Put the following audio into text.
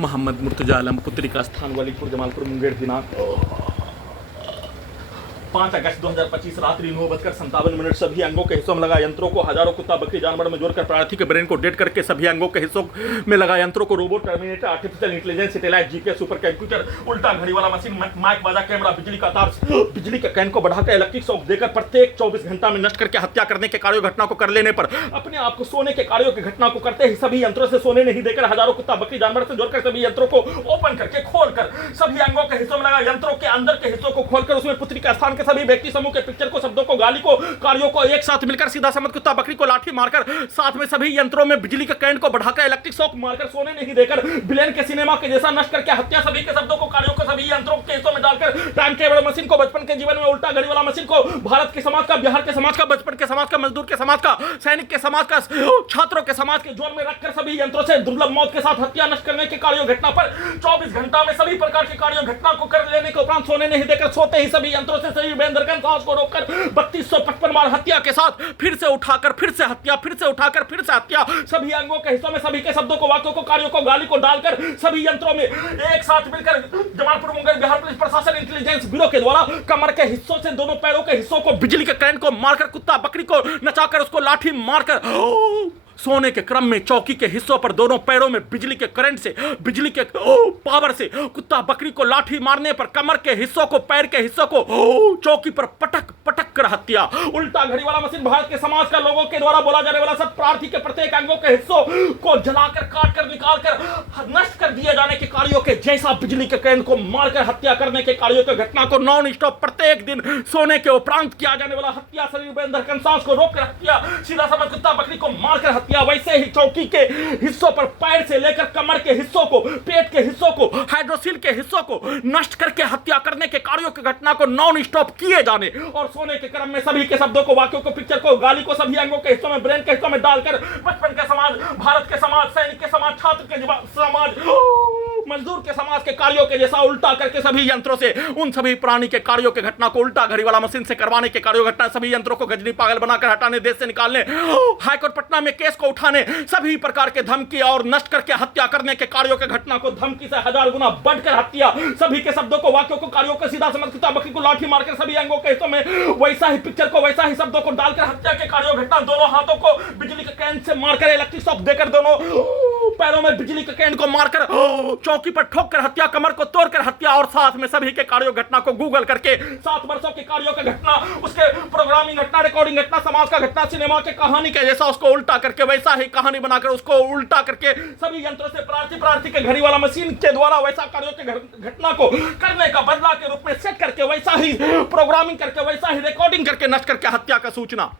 मोहम्मद मुर्तजा आलम, पुत्री का स्थान वलीपुर जमालपुर मुंगेर, दिनांक 5 अगस्त 2025 रात्रि 9:57 सभी अंगों के हिस्सों में लगा यंत्रों को हजारों कुत्ता बकरी जानवर में जोड़कर प्रार्थी के ब्रेन को डेट करके सभी अंगों के हिस्सों में लगा यंत्रों को robot, terminator, artificial intelligence, satellite, GPS, super computer, उल्टा घड़ी वाला मशीन, माइक, बाजा, कैमरा, बिजली का तार, बिजली के कैन को बढ़ाकर इलेक्ट्रिक शॉक देकर प्रत्येक 24 घंटा में नष्ट करके हत्या करने के कार्यों घटना को कर लेने पर अपने आप को सोने के कार्यों की घटना को करते ही सभी यंत्रों से सोने नहीं देकर हजारों कुत्ता बकरी जानवर से जोड़कर सभी यंत्रों को ओपन करके खोलकर सभी अंगों के हिस्सों में लगा यंत्रों के अंदर के हिस्सों को खोलकर उसमें पुत्री का स्थान के सभी व्यक्ति समूह पिक्चर को, शब्दों को, गाली को, कार्यों को एक साथ मिलकर सीधा समझ कुत्ता बकरी को लाठी मारकर साथ में सभी यंत्रों में बिजली के करंट को बढ़ाकर इलेक्ट्रिक शॉक मारकर सोने नहीं देकर विलेन के सिनेमा के जैसा नष्ट करके हत्या सभी के शब्दों को, कार्यों को सभी यंत्रों के हिस्सों में डालकर टाइम टेबल मशीन को, बचपन के जीवन में उल्टा घड़ी वाला मशीन को, भारत के समाज का, बिहार के समाज का, बचपन के समाज का, मजदूर के समाज का, सैनिक के समाज का, छात्रों के समाज के जोन में रखकर सभी यंत्रों से दुर्लभ मौत के साथ हत्या नष्ट करने के कार्यों घटना पर 24 घंटा में सभी प्रकार के कार्यों घटना को कर लेने के उपरांत सोने नहीं देकर सोते ही सभी यंत्रों से सभी बेंदरकन सांस को रोककर 3255 बार हत्या के साथ फिर से उठाकर फिर से हत्या, फिर से उठाकर फिर से हत्या, सभी अंगों के हिस्सों में सभी के शब्दों को, वाक्यों को, कार्यों को, गाली को डालकर सभी यंत्रों में एक साथ मिलकर जमालपुर मुंगेर बिहार पुलिस प्रशासन इंटेलिजेंस ब्यूरो के द्वारा कमर के हिस्सों से दोनों पैरों के हिस्सों को बिजली के करंट को मारकर कुत्ता बकरी को नचाकर उसको लाठी मारकर सोने के क्रम में चौकी के हिस्सों पर दोनों पैरों में बिजली के करंट से, बिजली के पावर से कुत्ता बकरी को लाठी मारने पर कमर के हिस्सों को, पैर के हिस्सों को चौकी पर पटक पटक कर हत्या। उल्टा घड़ी वाला मशीन भारत के समाज का लोगों के द्वारा बोला जाने वाला सब प्रार्थी के प्रत्येक अंगों के हिस्सों को जलाकर, काट कर, निकाल कर नष्ट कर दिए जाने के कार्यों के जैसा बिजली के करंट को मारकर हत्या करने के कार्यों की घटना को नॉन स्टॉप प्रत्येक दिन सोने के उपरांत किया जाने वाला हत्या, शरीर में अंदर सांस को रोककर हत्या, सीधा समझ कुत्ता बकरी को मारकर हत्या, वैसे ही चौकी के हिस्सों पर पैर से लेकर कमर के हिस्सों को, पेट के हिस्सों को, हाइड्रोसिल के हिस्सों को नष्ट करके हत्या करने के कार्यों की घटना को नॉन स्टॉप किए जाने और सोने के क्रम में सभी के शब्दों को, वाक्यों को, पिक्चर को, गाली को सभी अंगों के हिस्सों में, ब्रेन के हिस्सों में डालकर बचपन के समाज, भारत के समाज, सैनिक के समाज, छात्र के समाज, मजदूर के समाज के कार्यों के जैसा उल्टा करके सभी यंत्रों से उन सभी प्राणी के कार्यों की घटना को उल्टा घड़ी वाला मशीन से करवाने के कार्यों घटना, सभी यंत्रों को गजनी पागल बनाकर हटाने, देश से निकालने, हाईकोर्ट पटना में केस को उठाने, सभी प्रकार के धमकी और नष्ट करके हत्या करने के कार्यों की घटना को धमकी से 1000 गुना बढ़कर हत्या, सभी के शब्दों को, वाक्यों को, कार्यों को सीधा समझ कुत्ता बकरी को लाठी मारकर सभी अंगों के हिस्सों में वैसा ही पिक्चर को, वैसा ही शब्दों को डालकर हत्या के कार्यों घटना, दोनों हाथों को बिजली के करंट से मारकर, इलेक्ट्रिक शॉक देकर दोनों पैरों में बिजली के करंट को मारकर चौकी पर ठोककर हत्या, कमर को तोड़कर हत्या और साथ में सभी के कार्यों घटना को गूगल करके 7 वर्षों के कार्यों की घटना, उसके प्रोग्रामिंग घटना, रिकॉर्डिंग घटना, समाज का घटना, सिनेमा के कहानी के जैसा उसको उल्टा करके वैसा ही कहानी बनाकर उसको उल्टा करके सभी यंत्रों से प्रार्थी के घड़ी वाला मशीन के द्वारा वैसा कार्यों की घटना को करने का बदला के रूप में सेट करके वैसा ही प्रोग्रामिंग करके वैसा ही रिकॉर्डिंग करके नष्ट करके हत्या का सूचना